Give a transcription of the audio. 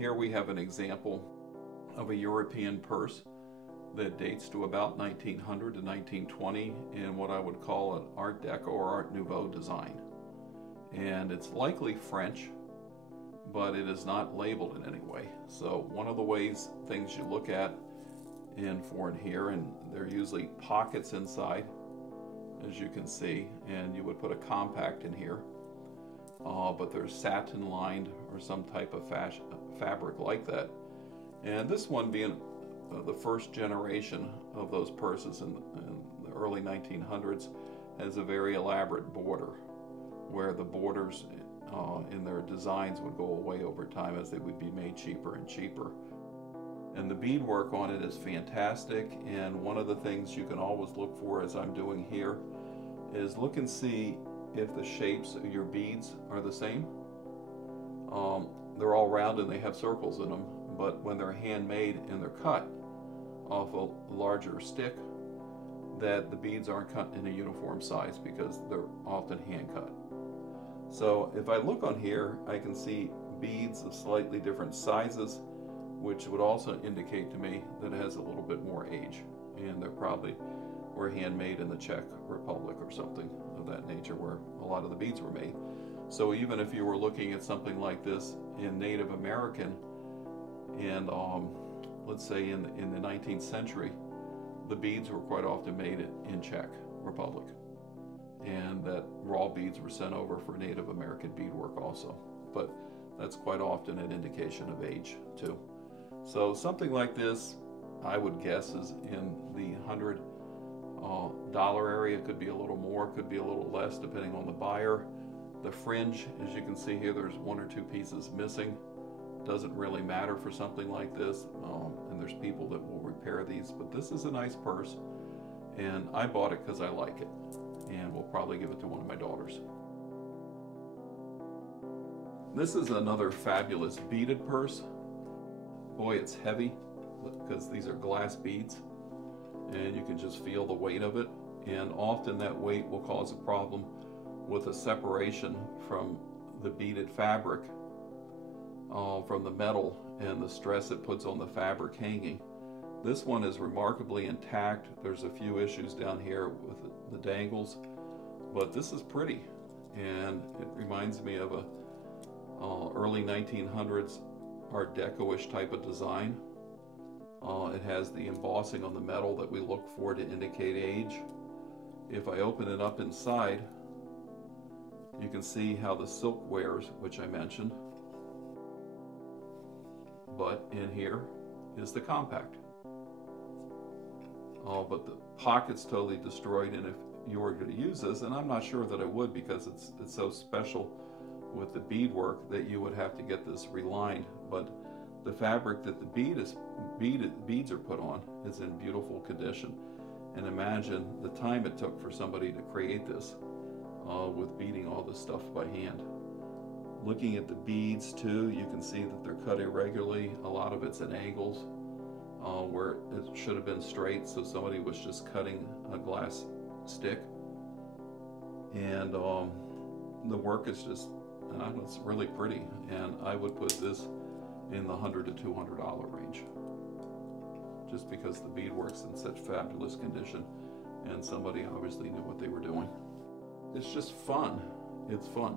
Here we have an example of a European purse that dates to about 1900 to 1920 in what I would call an Art Deco or Art Nouveau design. And it's likely French, but it is not labeled in any way. So one of the things you look at in here, and there are usually pockets inside, as you can see, and you would put a compact in here, but there's satin lined or some type of fabric like that. And this one being the first generation of those purses in the early 1900s has a very elaborate border, where the borders in their designs would go away over time as they would be made cheaper and cheaper. And the beadwork on it is fantastic, and one of the things you can always look for, as I'm doing here, is look and see if the shapes of your beads are the same. They're all round and they have circles in them, but when they're handmade and they're cut off a larger stick, that the beads aren't cut in a uniform size because they're often hand cut. So if I look on here, I can see beads of slightly different sizes, which would also indicate to me that it has a little bit more age, and they're probably were handmade in the Czech Republic or something of that nature, where a lot of the beads were made. So even if you were looking at something like this in Native American, and let's say in the 19th century, the beads were quite often made in Czech Republic, and that raw beads were sent over for Native American beadwork also. But that's quite often an indication of age too. So something like this, I would guess, is in the $100 area. Could be a little more, could be a little less, depending on the buyer. The fringe, as you can see here, there's one or two pieces missing. Doesn't really matter for something like this, and there's people that will repair these, but this is a nice purse, and I bought it because I like it, and we'll probably give it to one of my daughters. This is another fabulous beaded purse. Boy, it's heavy because these are glass beads, and you can just feel the weight of it, and often that weight will cause a problem with a separation from the beaded fabric from the metal and the stress it puts on the fabric hanging. This one is remarkably intact. There's a few issues down here with the dangles, but this is pretty, and it reminds me of a early 1900s Art Deco-ish type of design. It has the embossing on the metal that we look for to indicate age. If I open it up inside, you can see how the silk wears, which I mentioned. But in here is the compact. But the pocket's totally destroyed, and if you were going to use this, and I'm not sure that I would, because it's so special with the beadwork that you would have to get this relined, but the fabric that the beads are put on is in beautiful condition. And imagine the time it took for somebody to create this with beading all this stuff by hand. Looking at the beads too, you can see that they're cut irregularly. A lot of it's at angles where it should have been straight, so somebody was just cutting a glass stick. And the work is just, it's really pretty, and I would put this in the $100 to $200 range, just because the beadwork's in such fabulous condition, and somebody obviously knew what they were doing. It's just fun. It's fun.